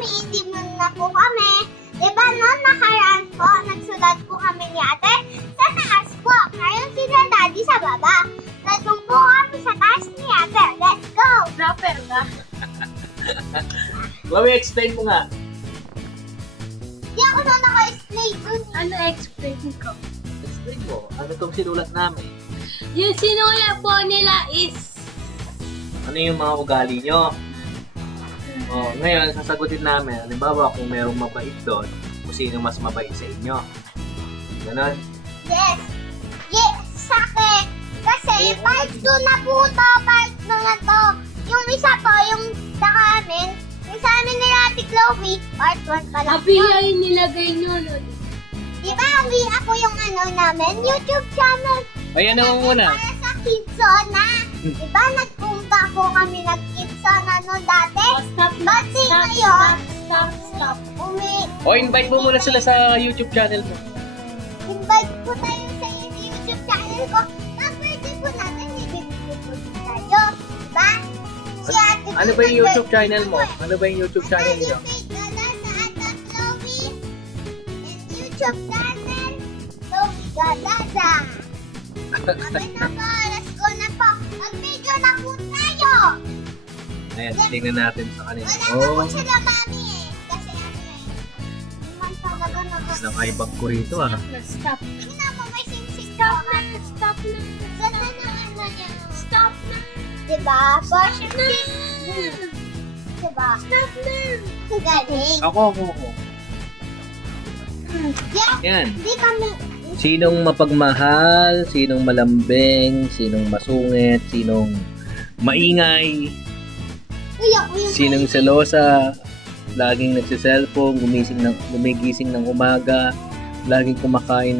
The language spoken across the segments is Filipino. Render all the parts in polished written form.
Mami, hindi mo na po kami. Diba noon nakaraan po, nagsulat po kami ni ate sa taas po. Ngayon sila daddy sa baba. Tatong po kami sa taas ni ate. Let's go! Rapper na. Chloe, explain mo nga. Di ako na naka-explain dun. Ano explain ko? Explain mo. Ano itong sinulat namin? Yung sinulat po nila is... Ano yung mga ugali nyo? Ngayon, sasagutin namin. Halimbawa, kung mayroong mabait doon, kung sino mas mabait sa inyo. Ganon? Yes. Yes, sakit. Kasi part 2 na po to. Part 2 na to. Yung isa po, yung sa amin. Yung sa amin nila Ate Chloe, part 1 pa lang. Abi ay nilagay nyo. No? Diba, ako yung ano namin, YouTube channel. Ayan na muna. Para sa Kidsona. Diba, nagpunta po kami nag-Kidsona noon dati. Stop na. Kasi ngayon, Stop. O, invite mo muna sila sa YouTube channel mo. invite po tayo sa YouTube channel ko. Na pwede po natin ibibigay po tayo. Diba? Si Ate Ano ba yung YouTube channel mo? Ano ba yung YouTube channel nyo? Gala sa Ate Chloe. And YouTube channel, Chloe Galaza. Abay na po, let's go na po. Mag-video na po tayo. Ayan, tingnan natin sa kanila. Wala na po sila mami eh. Kasi ano eh. Naman talaga Ang ibag ko rito ah. Stop. Tingnan mo, may singsing Stop na. na. Stop na. Ganda na ano niya. Stop na. Diba? Portion na. Diba? Stop na. Ang galing. Ako. Yeah, Yan. hindi kami. Sinong mapagmahal, sinong malambing, sinong masungit, sinong maingay, Kuya, kuya. sinong selosa, laging nagsiselfone, gumigising ng umaga, laging kumakain,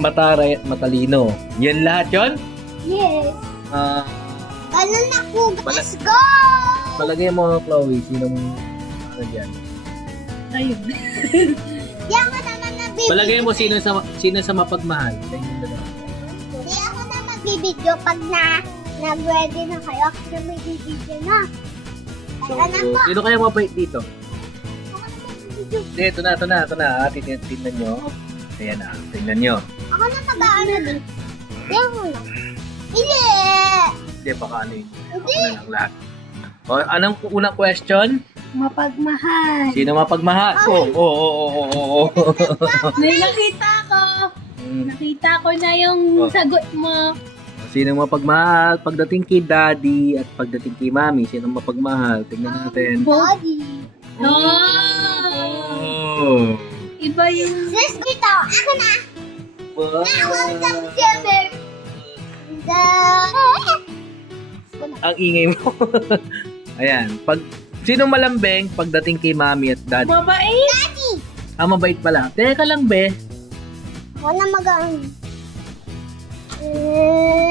mataray at matalino. Yan lahat yun? Yes. Balon na po. Let's go! Palagay mo, Chloe, sinong ano dyan? Ayun. Yan ko naman nagbibideo. Palagay mo, sino sa mapagmahal? Yan yung dalawa. Hindi ako na magbibideo pag nag-ready na kayo. Ako na magbibideo na. Tara na po. Sino kaya mabait dito? Ako na magbibideo. Ito na. Tingnan nyo. Ayan na, tingnan nyo. Ako na mag-ano din. Yan ko na. Hindi! Hindi, baka ano yun. Ako Hindi. na lang lahat. O, anong unang question? Mapagmahal. Sino mapagmahal? Oo. May nakita ko. Nakita ko na yung Oh. sagot mo. Sino mapagmahal? Pagdating kay daddy at pagdating kay mami, sino mapagmahal? Tingnan natin. Body. Oh. Iba yung... Let's go ito. Ako na. Welcome September. Ang ingay mo. Ayan. Sinong malambing pagdating kay mami at daddy? Mabait. Daddy! Mabait pala. Teka lang, be. Ako na mag-ano.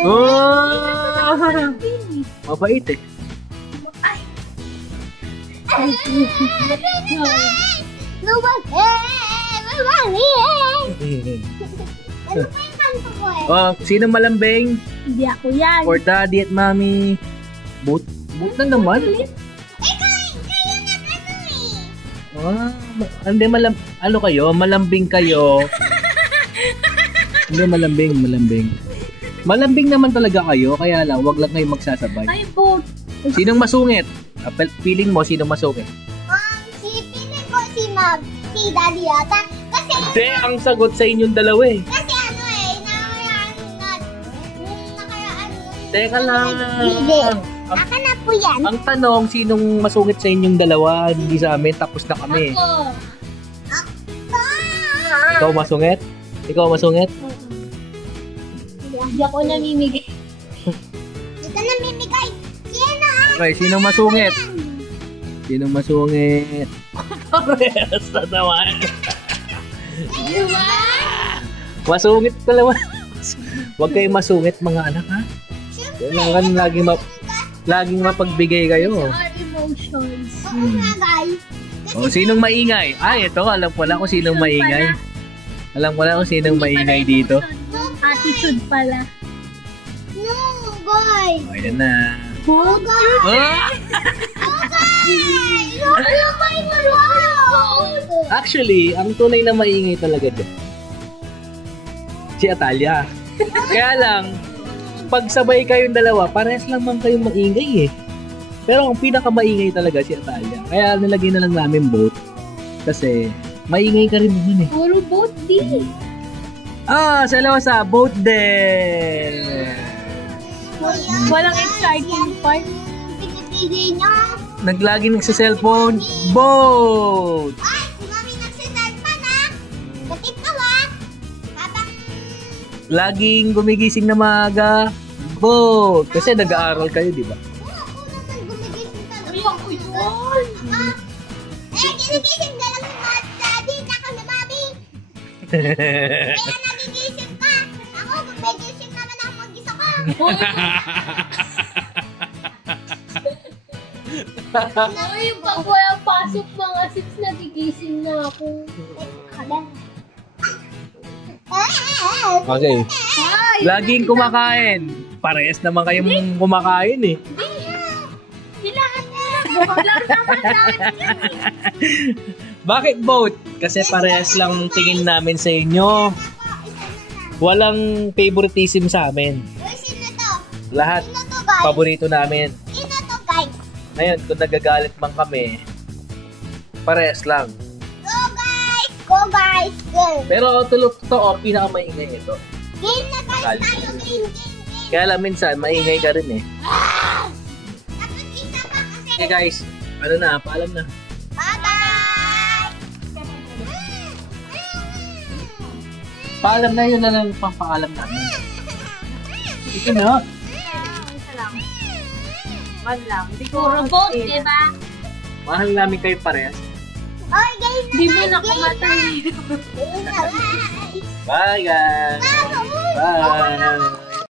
Oh! Mabait eh. Ano pa yung kanto ko eh? Oh, sino malambing? Hindi ako yan. For daddy at mommy. Boot na naman. Eh, kayo nag-ano eh. Hindi ano kayo? Malambing kayo. Hindi malambing. Malambing naman talaga kayo, kaya lang wag lang kayo magsasabay. Ay, boat. Sinong masungit? Feeling mo sinong masungit? Piling ko si Daddy yata. Kasi, Hindi, ang sagot sa inyong dalawa eh. kasi ano eh, nakaraan. Teka lang. Hindi. Aka na po yan. Ang tanong, sinong masungit sa inyong dalawa? Hindi sa amin, tapos na kami. Ako. Ikaw masungit? Ikaw masungit? Hindi ako namimigay. Ito na mimigay. Sino ang Okay, sinong masungit? Sinong masungit? Parehas na naman. Diba? Masungit dalawa. Huwag kayong masungit mga anak ha. Kailangan laging mapagbigay kayo. Our emotions. Oo nga guys. O, sinong maingay? Ay, ito, alam ko na kung sinong maingay. Alam ko na kung sinong maingay dito. Attitude pala. No, guys. O, ayan na. Boat yun. Ah! Ano ba yung boat? Actually, ang tunay na maingay talaga dyan, si Atalia. Kaya lang, pag sabay kayong dalawa, parehas lang man kayong maingay eh. Pero ang pinakamaingay talaga si Atalia. Kaya nilagay na lang namin boat. Kasi, maingay ka rin naman eh. Puro boat din. Sa boat din! Walang exciting part. Pinipili niya. Naglagi nagsa-cellphone, boat! Ay, si Mami nagsiselfon ha. Katip ka ha. Habang Laging gumigising na maaga, boat! Kasi nag-aaral kayo, di ba? ako naman gumigising ka Ay, ako yun. Ginigising ka lang ni Mami. Daddy, ako ni Mami. Kaya nagigising ka. Ako, gumigising naman ako mag-isa ka. Ay, pag walang pasok mga 6, nagigising na ako. Okay. Ay, Laging kumakain. Parehas naman kayong kumakain eh. lahat na. Bukod lang naman lahat. Bakit boat? Kasi parehas lang tingin namin sa inyo. Walang favoritism sa amin. Uy, sino to? Lahat Sino to, guys? paborito namin. Sino to, guys? Ngayon, kung nagagalit man kami, parehas lang. Go, guys! Go, guys! Go! Pero totoo, pinakamaingay ito. Game na, guys! Tayo, game! Kaya lang minsan, maingay ka rin eh. Tapos isa pa kasi. Okay guys, ano na, paalam na. Bye-bye! Paalam na, yun na lang pang paalam namin. Ito na. Isa lang. One lang. Hindi ko puro boat, diba? Mahal namin kayo parehas. Oy, game na, Di mo guys! na kumatay. Game na, guys! Bye guys! Tama mo! Bye!